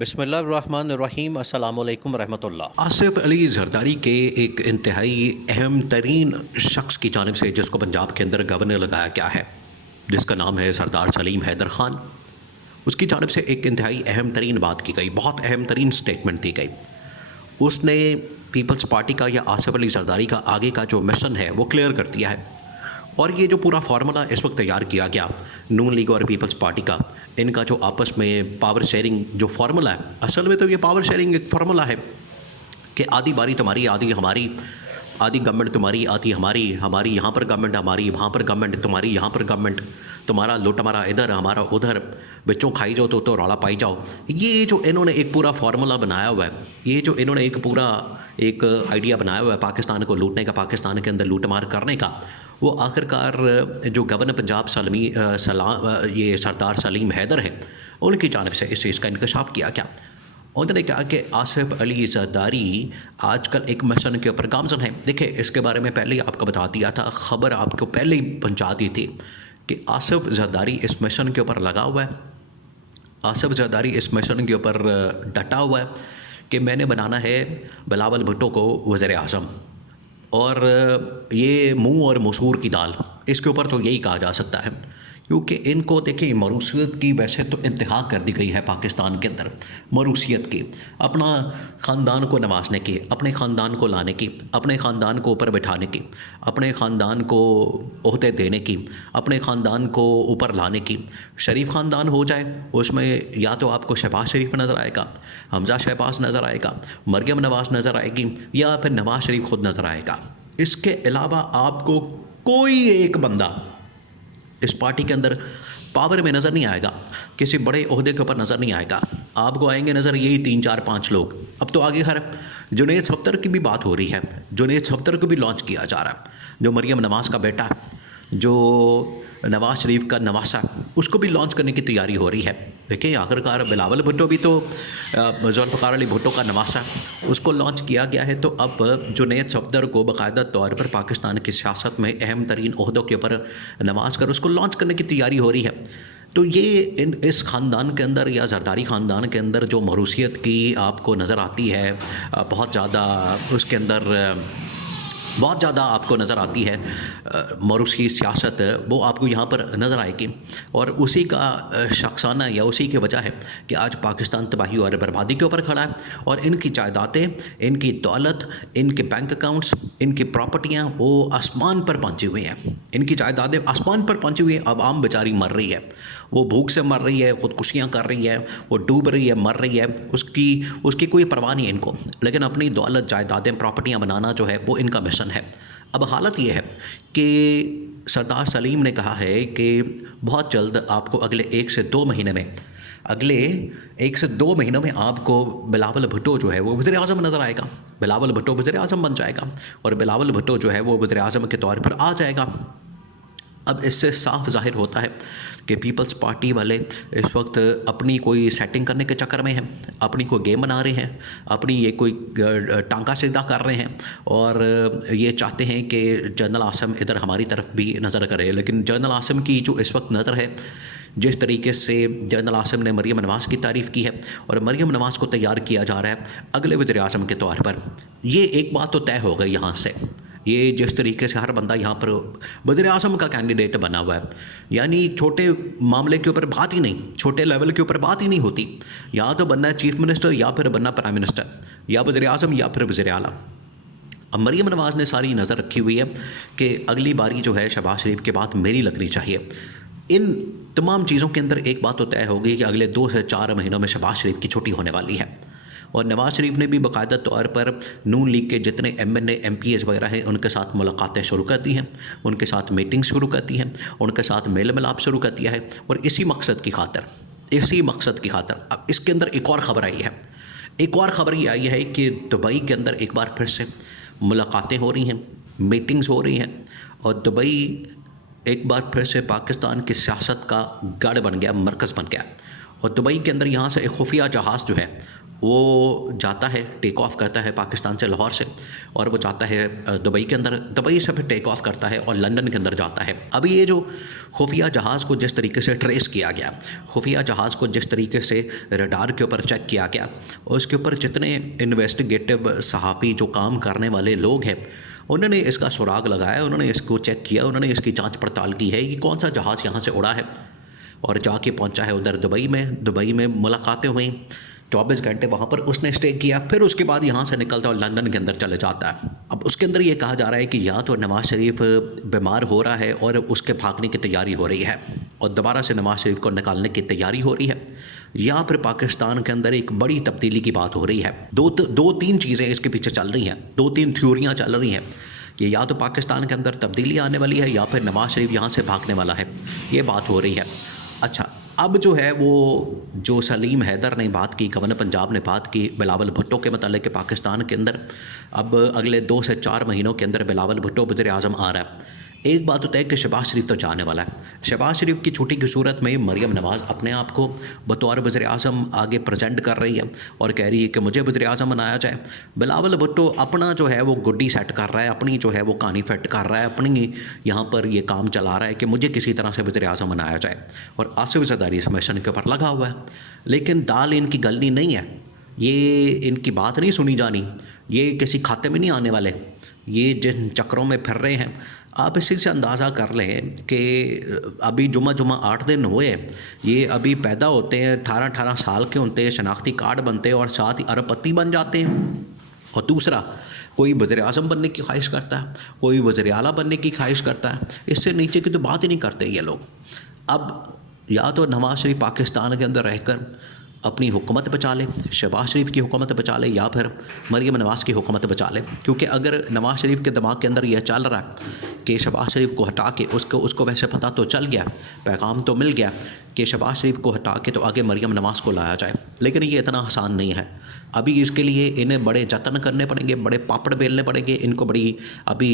بسم اللہ الرحمن الرحیم، السلام علیکم ورحمۃ اللہ۔ آصف علی زرداری کے ایک انتہائی اہم ترین شخص کی جانب سے، جس کو پنجاب کے اندر گورنر لگایا گیا ہے، جس کا نام ہے سردار سلیم حیدر خان، اس کی جانب سے ایک انتہائی اہم ترین بات کی گئی، بہت اہم ترین سٹیٹمنٹ دی گئی۔ اس نے پیپلز پارٹی کا یا آصف علی زرداری کا آگے کا جو مشن ہے وہ کلیئر کر دیا ہے، اور یہ جو پورا فارمولا اس وقت تیار کیا گیا نون لیگ اور پیپلز پارٹی کا، ان کا جو آپس میں پاور شیئرنگ جو فارمولا ہے، اصل میں تو یہ پاور شیئرنگ ایک فارمولا ہے کہ آدھی باری تمہاری، آدھی ہماری، آدھی گورنمنٹ تمہاری، آدھی ہماری یہاں پر گورنمنٹ، ہماری وہاں پر گورنمنٹ، تمہاری یہاں پر گورنمنٹ، تمہارا لوٹ ہمارا ادھر، ہمارا ادھر، بچوں کھائی جاؤ تو رولا پائی جاؤ۔ یہ جو انہوں نے ایک پورا فارمولا بنایا ہوا ہے، یہ جو انہوں نے ایک پورا ایک آئیڈیا بنایا ہوا ہے پاکستان کو لوٹنے کا، پاکستان کے اندر لوٹ مار کرنے کا، وہ آخر کار جو گورنر پنجاب یہ سردار سلیم حیدر ہے، ان کی جانب سے اس چیز کا انکشاف کیا گیا۔ انہوں نے کہا کہ آصف علی زرداری آج کل ایک مشن کے اوپر گامزن ہے۔ دیکھیں، اس کے بارے میں پہلے ہی آپ کو بتا دیا تھا، خبر آپ کو پہلے ہی پہنچا دی تھی کہ آصف زرداری اس مشن کے اوپر لگا ہوا ہے، آصف زرداری اس مشن کے اوپر ڈٹا ہوا ہے کہ میں نے بنانا ہے بلاول بھٹو کو وزیر اعظم، اور یہ منہ اور مسور کی دال، اس کے اوپر تو یہی کہا جا سکتا ہے، کیونکہ ان کو دیکھیں موروثیت کی ویسے تو انتہا کر دی گئی ہے پاکستان کے اندر، موروثیت کی، اپنا خاندان کو نوازنے کی، اپنے خاندان کو لانے کی، اپنے خاندان کو اوپر بٹھانے کی، اپنے خاندان کو عہدے دینے کی، اپنے خاندان کو اوپر لانے کی۔ شریف خاندان ہو جائے، اس میں یا تو آپ کو شہباز شریف نظر آئے گا، حمزہ شہباز نظر آئے گا، مریم نواز نظر آئے گی، یا پھر نواز شریف خود نظر آئے گا۔ اس کے علاوہ آپ کو کوئی ایک بندہ اس پارٹی کے اندر پاور میں نظر نہیں آئے گا، کسی بڑے عہدے کے اوپر نظر نہیں آئے گا۔ آپ کو آئیں گے نظر یہی 3 4 5 لوگ۔ اب تو آگے جنید صفدر کی بھی بات ہو رہی ہے، جنید صفدر کو بھی لانچ کیا جا رہا ہے، جو مریم نواز کا بیٹا ہے، جو نواز شریف کا نواسا، اس کو بھی لانچ کرنے کی تیاری ہو رہی ہے۔ دیکھیں، آخر کار بلاول بھٹو بھی تو ذوالفقار علی بھٹو کا نواسا، اس کو لانچ کیا گیا ہے، تو اب جنید صفدر کو باقاعدہ طور پر پاکستان کی سیاست میں اہم ترین عہدوں کے اوپر نواز کر اس کو لانچ کرنے کی تیاری ہو رہی ہے۔ تو یہ اس خاندان کے اندر یا زرداری خاندان کے اندر جو موروثیت کی آپ کو نظر آتی ہے، بہت زیادہ اس کے اندر بہت زیادہ آپ کو نظر آتی ہے موروثی سیاست، وہ آپ کو یہاں پر نظر آئے گی، اور اسی کا شخصانہ یا اسی کی وجہ ہے کہ آج پاکستان تباہی اور بربادی کے اوپر کھڑا ہے، اور ان کی جائیدادیں، ان کی دولت، ان کے بینک اکاؤنٹس، ان کی پراپرٹیاں وہ آسمان پر پہنچی ہوئی ہیں، ان کی جائیدادیں آسمان پر پہنچی ہوئی ہیں۔ اب عام بیچاری مر رہی ہے، وہ بھوک سے مر رہی ہے، خودکشیاں کر رہی ہے، وہ ڈوب رہی ہے، مر رہی ہے، اس کی کوئی پرواہ نہیں ان کو، لیکن اپنی دولت، جائیدادیں، پراپرٹیاں بنانا جو ہے وہ ان کا مشن ہے۔ اب حالت یہ ہے کہ سردار سلیم نے کہا ہے کہ بہت جلد آپ کو اگلے 1 سے 2 مہینے میں، اگلے 1 سے 2 مہینوں میں آپ کو بلاول بھٹو جو ہے وہ وزیر اعظم نظر آئے گا، بلاول بھٹو وزیر اعظم بن جائے گا، اور بلاول بھٹو جو ہے وہ وزیر اعظم کے طور پر آ جائے گا۔ اب اس سے صاف ظاہر ہوتا ہے کہ پیپلز پارٹی والے اس وقت اپنی کوئی سیٹنگ کرنے کے چکر میں ہیں، اپنی کوئی گیم بنا رہے ہیں، اپنی یہ کوئی ٹانکا سیدھا کر رہے ہیں، اور یہ چاہتے ہیں کہ جنرل عاصم ادھر ہماری طرف بھی نظر کرے۔ لیکن جنرل عاصم کی جو اس وقت نظر ہے، جس طریقے سے جنرل عاصم نے مریم نواز کی تعریف کی ہے، اور مریم نواز کو تیار کیا جا رہا ہے اگلے وزیر اعظم کے طور پر، یہ ایک بات تو طے ہو گئی یہاں سے۔ یہ جس طریقے سے ہر بندہ یہاں پر وزیر اعظم کا کینڈیڈیٹ بنا ہوا ہے، یعنی چھوٹے معاملے کے اوپر بات ہی نہیں، چھوٹے لیول کے اوپر بات ہی نہیں ہوتی، یا تو بننا ہے چیف منسٹر، یا پھر بننا پرائم منسٹر، یا وزیر اعظم، یا پھر وزیر اعلیٰ۔ اب مریم نواز نے ساری نظر رکھی ہوئی ہے کہ اگلی باری جو ہے شہباز شریف کے بعد میری لگنی چاہیے۔ ان تمام چیزوں کے اندر ایک بات تو طے ہوگی کہ اگلے 2 سے 4 مہینوں میں شہباز شریف کی چھٹی ہونے والی ہے، اور نواز شریف نے بھی باقاعدہ طور پر نون لیگ کے جتنے MNA MPs وغیرہ ہیں ان کے ساتھ ملاقاتیں شروع کر دی ہیں، ان کے ساتھ میٹنگ شروع کر دی ہیں، ان کے ساتھ میل ملاپ شروع کر دیا ہے، اور اسی مقصد کی خاطر اب اس کے اندر ایک اور خبر آئی ہے، ایک اور خبر یہ آئی ہے کہ دبئی کے اندر ایک بار پھر سے ملاقاتیں ہو رہی ہیں، میٹنگز ہو رہی ہیں، اور دبئی ایک بار پھر سے پاکستان کی سیاست کا گڑھ بن گیا، مرکز بن گیا، اور دبئی کے اندر یہاں سے ایک خفیہ جہاز جو ہے وہ جاتا ہے ٹیک آف کرتا ہے پاکستان سے لاہور سے اور وہ جاتا ہے دبئی کے اندر، دبئی سے پھر ٹیک آف کرتا ہے اور لندن کے اندر جاتا ہے۔ اب یہ جو خفیہ جہاز کو جس طریقے سے ٹریس کیا گیا، خفیہ جہاز کو جس طریقے سے ریڈار کے اوپر چیک کیا گیا، اور اس کے اوپر جتنے انویسٹیگیٹو صحافی جو کام کرنے والے لوگ ہیں انہوں نے اس کا سراغ لگایا، انہوں نے اس کو چیک کیا، انہوں نے اس کی جانچ پڑتال کی ہے کہ کون سا جہاز یہاں سے اڑا ہے، اور جا کے پہنچا ہے ادھر دبئی میں ملاقاتیں ہوئیں، 24 گھنٹے وہاں پر اس نے اسٹے کیا، پھر اس کے بعد یہاں سے نکلتا ہے اور لندن کے اندر چلے جاتا ہے۔ اب اس کے اندر یہ کہا جا رہا ہے کہ یا تو نواز شریف بیمار ہو رہا ہے اور اس کے بھاگنے کی تیاری ہو رہی ہے اور دوبارہ سے نواز شریف کو نکالنے کی تیاری ہو رہی ہے، یا پھر پاکستان کے اندر ایک بڑی تبدیلی کی بات ہو رہی ہے۔ دو تین چیزیں اس کے پیچھے چل رہی ہیں، 2-3 تھیوریاں چل رہی ہیں کہ یا تو پاکستان کے اندر تبدیلی آنے والی ہے یا پھر نواز شریف یہاں سے بھاگنے والا ہے، یہ بات ہو رہی ہے۔ اچھا، اب جو ہے وہ جو سلیم حیدر نے بات کی، گورنر پنجاب نے بات کی بلاول بھٹو کے متعلق کہ پاکستان کے اندر اب اگلے 2 سے 4 مہینوں کے اندر بلاول بھٹو وزیر اعظم آ رہا ہے۔ ایک بات ہوتا ہے کہ شہباز شریف تو جانے والا ہے، شہباز شریف کی چھٹی کی صورت میں مریم نواز اپنے آپ کو بطور وزیر اعظم آگے پریزنٹ کر رہی ہے اور کہہ رہی ہے کہ مجھے وزیر اعظم بنایا جائے۔ بلاول بھٹو اپنا جو ہے وہ گڈی سیٹ کر رہا ہے، اپنی جو ہے وہ کہانی فٹ کر رہا ہے، اپنی یہاں پر یہ کام چلا رہا ہے کہ مجھے کسی طرح سے وزیر اعظم بنایا جائے، اور آصف زرداری اس مشن کے اوپر لگا ہوا ہے۔ لیکن دال ان کی گلنی نہیں ہے، یہ ان کی بات نہیں سنی جانی، یہ کسی کھاتے میں نہیں آنے والے، یہ جن چکروں میں پھر رہے ہیں۔ آپ اسی سے اندازہ کر لیں کہ ابھی جمعہ 8 دن ہوئے، یہ ابھی پیدا ہوتے ہیں، 18 سال کے ہوتے ہیں، شناختی کارڈ بنتے ہیں اور ساتھ ہی ارب پتی بن جاتے ہیں۔ اور دوسرا، کوئی وزیر اعظم بننے کی خواہش کرتا ہے، کوئی وزیر اعلیٰ بننے کی خواہش کرتا ہے، اس سے نیچے کی تو بات ہی نہیں کرتے یہ لوگ۔ اب یا تو نواز شریف پاکستان کے اندر رہ کر اپنی حکومت بچا لے، شہباز شریف کی حکومت بچا لے، یا پھر مریم نواز کی حکومت بچا لے، کیونکہ اگر نواز شریف کے دماغ کے اندر یہ چل رہا ہے کہ شہباز شریف کو ہٹا کے اس کو ویسے پتہ تو چل گیا، پیغام تو مل گیا کہ شہباز شریف کو ہٹا کے تو آگے مریم نواز کو لایا جائے، لیکن یہ اتنا آسان نہیں ہے۔ ابھی اس کے لیے انہیں بڑے جتن کرنے پڑیں گے، بڑے پاپڑ بیلنے پڑیں گے، ان کو بڑی ابھی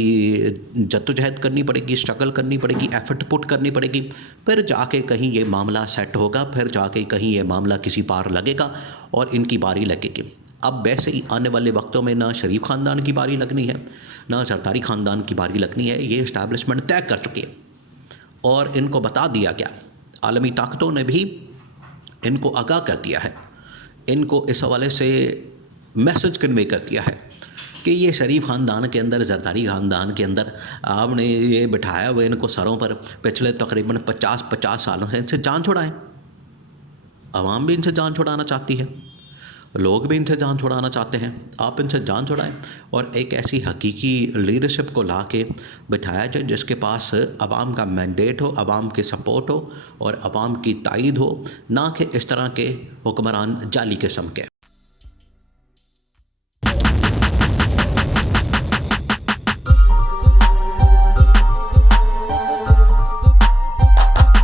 جدوجہد کرنی پڑے گی، اسٹرگل کرنی پڑے گی، ایفرٹ پٹ کرنی پڑے گی، پھر جا کے کہیں یہ معاملہ سیٹ ہوگا، پھر جا کے کہیں یہ معاملہ کسی پار لگے گا اور ان کی باری لگے گی۔ اب ویسے ہی آنے والے وقتوں میں نہ شریف خاندان کی باری لگنی ہے، نہ زرداری خاندان کی باری لگنی ہے، یہ اسٹیبلشمنٹ طے کر چکی ہے اور ان کو بتا دیا گیا، عالمی طاقتوں نے بھی ان کو آگاہ کر دیا ہے، ان کو اس حوالے سے میسج کنوے کر دیا ہے کہ یہ شریف خاندان کے اندر، زرداری خاندان کے اندر آپ نے یہ بٹھایا ہوئے ان کو سروں پر پچھلے تقریباً 50 سالوں سے، ان سے جان چھڑائیں۔ عوام بھی ان سے جان چھڑانا چاہتی ہے، لوگ بھی ان سے جان چھڑانا چاہتے ہیں، آپ ان سے جان چھڑائیں اور ایک ایسی حقیقی لیڈرشپ کو لا کے بٹھایا جائے جس کے پاس عوام کا مینڈیٹ ہو، عوام کی سپورٹ ہو اور عوام کی تائید ہو، نہ کہ اس طرح کے حکمران جعلی قسم کے۔